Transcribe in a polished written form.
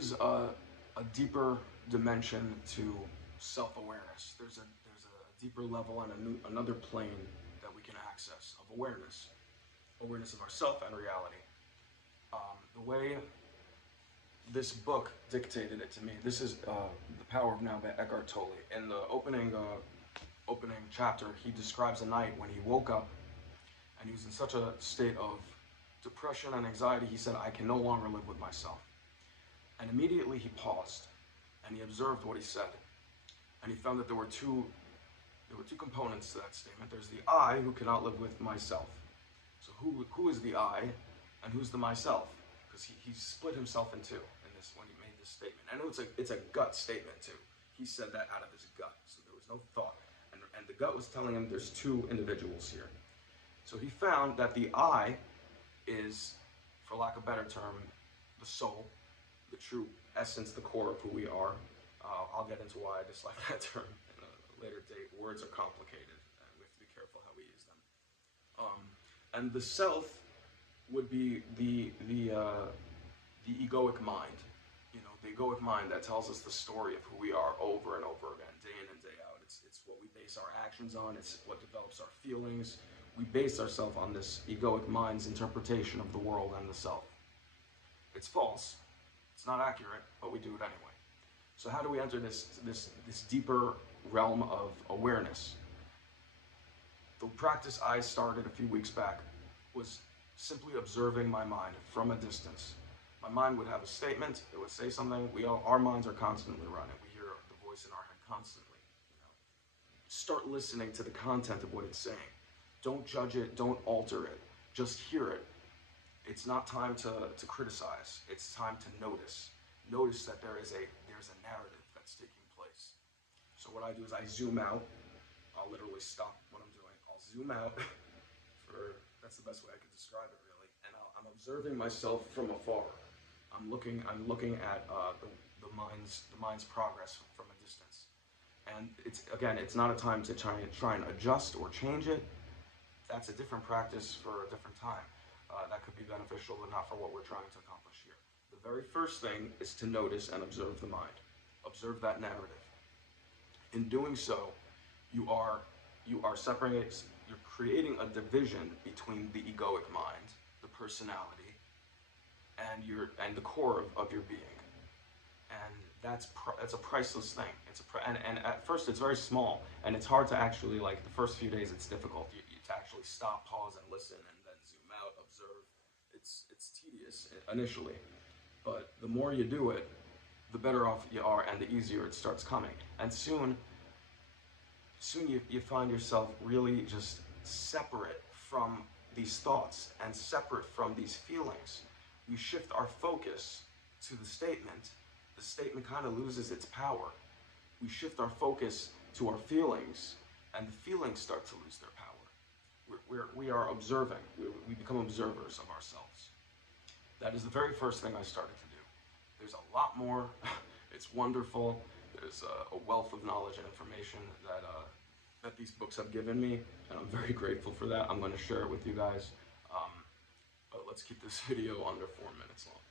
is a deeper dimension to self-awareness. There's a deeper level and another plane that we can access of awareness of ourself and reality. The way this book dictated it to me. This is The Power of Now by Eckhart Tolle. In the opening chapter, he describes a night when he woke up and he was in such a state of depression and anxiety. He said, "I can no longer live with myself." And immediately he paused and he observed what he said. And he found that there were two components to that statement. There's the I, who cannot live with myself. So who is the I and who's the myself? Because he split himself in two in this when he made this statement. I know it's a gut statement too. He said that out of his gut, so there was no thought. And the gut was telling him there's two individuals here. So he found that the I is, for lack of a better term, the soul, the true essence, the core of who we are. I'll get into why I dislike that term in a later date. Words are complicated, and we have to be careful how we use them. And the self would be the egoic mind. You know, the egoic mind that tells us the story of who we are over and over again, day in and day out. It's what we base our actions on. It's what develops our feelings. We base ourselves on this egoic mind's interpretation of the world and the self. It's false. It's not accurate, but we do it anyway. So how do we enter this deeper realm of awareness? The practice I started a few weeks back was simply observing my mind from a distance. My mind would have a statement, it would say something. Our minds are constantly running. We hear the voice in our head constantly. You know. Start listening to the content of what it's saying. Don't judge it, don't alter it. Just hear it. It's not time to criticize. It's time to notice. Notice that there's a narrative that's taking place. So what I do is I zoom out. I'll literally stop what I'm doing. I'll zoom out. That's the best way I could describe it, really. And I'm observing myself from afar. I'm looking at the mind's progress from a distance. And it's not a time to try and adjust or change it. That's a different practice for a different time. That could be beneficial, but not for what we're trying to accomplish here. The very first thing is to notice and observe the mind. Observe that narrative. In doing so, you are separating. You're creating a division between the egoic mind, the personality, and the core of your being. And that's a priceless thing. And at first it's very small, and it's hard to actually, like, the first few days it's difficult to actually stop, pause, and listen, and then zoom out, observe. It's tedious initially, but the more you do it, the better off you are, and the easier it starts coming. And soon you find yourself really just separate from these thoughts and separate from these feelings. We shift our focus to the statement. The statement kind of loses its power. We shift our focus to our feelings, and the feelings start to lose their power. We are observing. We become observers of ourselves. That is the very first thing I started to do. There's a lot more. It's wonderful. There's a wealth of knowledge and information that these books have given me, and I'm very grateful for that. I'm going to share it with you guys. But let's keep this video under 4 minutes long.